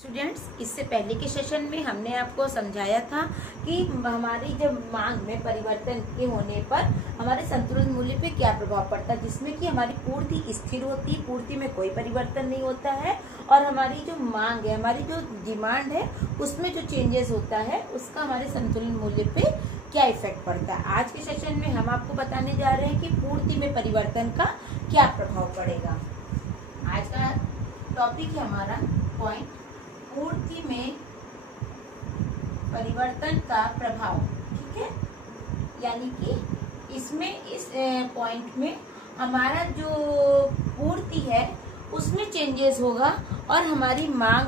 Students, इससे पहले के सेशन में हमने आपको समझाया था कि हमारी जब मांग में परिवर्तन के होने पर हमारे संतुलन मूल्य पे क्या प्रभाव पड़ता है, जिसमें कि हमारी पूर्ति स्थिर होती है, पूर्ति में कोई परिवर्तन नहीं होता है और हमारी जो मांग है, हमारी जो डिमांड है, उसमें जो चेंजेस होता है उसका हमारे संतुलन मूल्य पे क्या इफेक्ट पड़ता है। आज के सेशन में हम आपको बताने जा रहे हैं कि पूर्ति में परिवर्तन का क्या प्रभाव पड़ेगा। आज का टॉपिक है हमारा पॉइंट, पूर्ति में परिवर्तन का प्रभाव। ठीक है, यानी कि इसमें इस पॉइंट में हमारा जो पूर्ति है उसमें चेंजेस होगा और हमारी मांग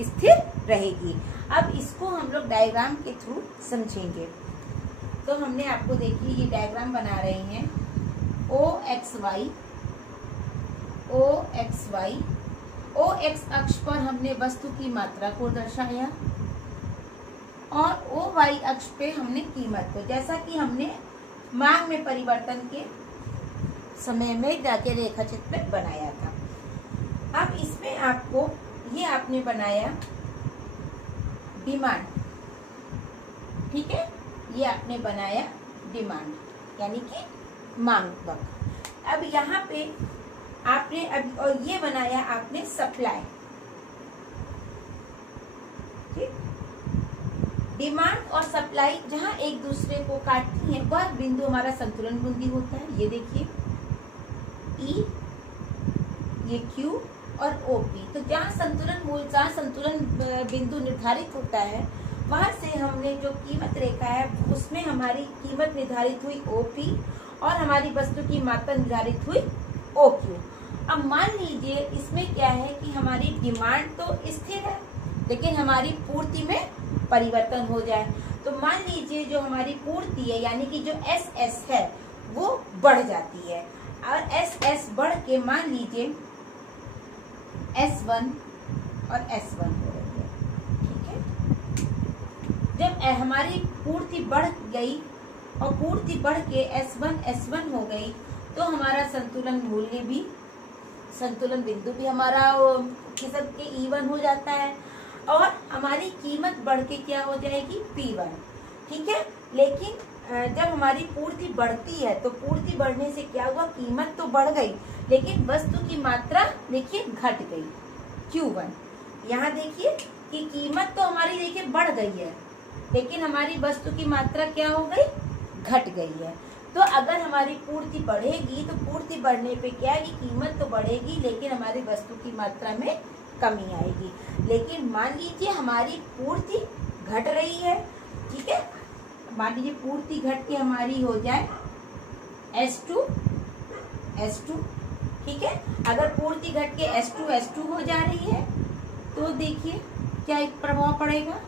स्थिर रहेगी। अब इसको हम लोग डायग्राम के थ्रू समझेंगे। तो हमने आपको देखिए ये डायग्राम बना रहे हैं। ओ एक्स अक्ष पर हमने वस्तु की मात्रा को दर्शाया और ओ वाई अक्ष पे हमने कीमत को, जैसा कि हमने मांग में परिवर्तन के समय में जाके रेखा चित्र बनाया था। अब इसमें आपको ये आपने बनाया डिमांड। ठीक है, ये आपने बनाया डिमांड यानी कि मांग वक्त। अब यहाँ पे आपने और ये बनाया आपने सप्लाई। ठीक, डिमांड और सप्लाई जहां एक दूसरे को काटती हैं वह बिंदु हमारा संतुलन बिंदु होता है। ये देखिए ई, ये क्यू और ओपी। तो जहां संतुलन बिंदु निर्धारित होता है वहां से हमने जो कीमत रेखा है उसमें हमारी कीमत निर्धारित हुई ओपी और हमारी वस्तु की मात्रा निर्धारित हुई ओक्यू। अब मान लीजिए इसमें क्या है कि हमारी डिमांड तो स्थिर है लेकिन हमारी पूर्ति में परिवर्तन हो जाए, तो मान लीजिए जो हमारी पूर्ति है यानी कि जो एस एस है वो बढ़ जाती है और एस एस बढ़ के मान लीजिए S1 और S1 हो रही है। ठीक है, जब हमारी पूर्ति बढ़ गई और पूर्ति बढ़ के S1 हो गई तो हमारा संतुलन मूल्य भी, संतुलन बिंदु भी हमारा खिसक के E1 हो जाता है और हमारी कीमत बढ़ के क्या हो जाएगी P1। ठीक है, लेकिन जब हमारी पूर्ति बढ़ती है तो पूर्ति बढ़ने से क्या हुआ, कीमत तो बढ़ गई लेकिन वस्तु की मात्रा देखिए घट गई Q1। यहाँ देखिए कि कीमत तो हमारी देखिए बढ़ गई है लेकिन हमारी वस्तु की मात्रा क्या हो गई, घट गई है। तो अगर हमारी पूर्ति बढ़ेगी तो पूर्ति बढ़ने पे क्या है कि कीमत तो बढ़ेगी लेकिन हमारी वस्तु की मात्रा में कमी आएगी। लेकिन मान लीजिए हमारी पूर्ति घट रही है। ठीक है, मान लीजिए पूर्ति घट के हमारी हो जाए S2। ठीक है, अगर पूर्ति घट के S2 हो जा रही है तो देखिए क्या एक प्रभाव पड़ेगा।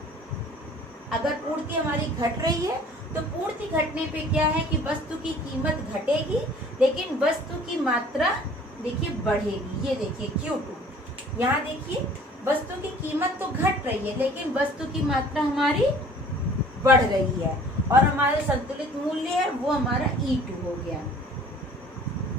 अगर पूर्ति हमारी घट रही है तो पूर्ति घटने पे क्या है कि वस्तु की कीमत घटेगी लेकिन वस्तु की मात्रा देखिए बढ़ेगी। ये देखिए Q2, यहाँ देखिए वस्तु की कीमत तो घट रही है लेकिन वस्तु की मात्रा हमारी बढ़ रही है और हमारा संतुलित मूल्य है वो हमारा E2 हो गया।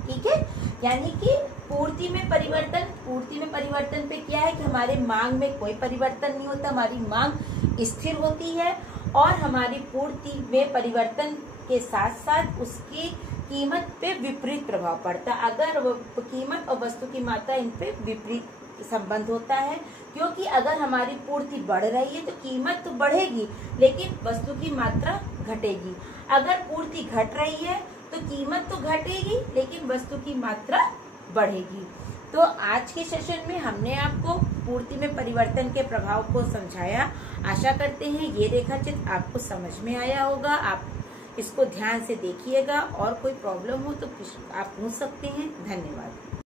ठीक है, यानी कि पूर्ति में परिवर्तन पे क्या है कि हमारे मांग में कोई परिवर्तन नहीं होता, हमारी मांग स्थिर होती है और हमारी पूर्ति में परिवर्तन के साथ साथ उसकी कीमत पे विपरीत प्रभाव पड़ता है। अगर कीमत और वस्तु की मात्रा इन पे विपरीत संबंध होता है, क्योंकि अगर हमारी पूर्ति बढ़ रही है तो कीमत तो बढ़ेगी लेकिन वस्तु की मात्रा घटेगी। अगर पूर्ति घट रही है तो कीमत तो घटेगी लेकिन वस्तु की मात्रा बढ़ेगी। तो आज के सेशन में हमने आपको पूर्ति में परिवर्तन के प्रभाव को समझाया। आशा करते हैं ये रेखाचित्र आपको समझ में आया होगा। आप इसको ध्यान से देखिएगा और कोई प्रॉब्लम हो तो आप पूछ सकते हैं। धन्यवाद।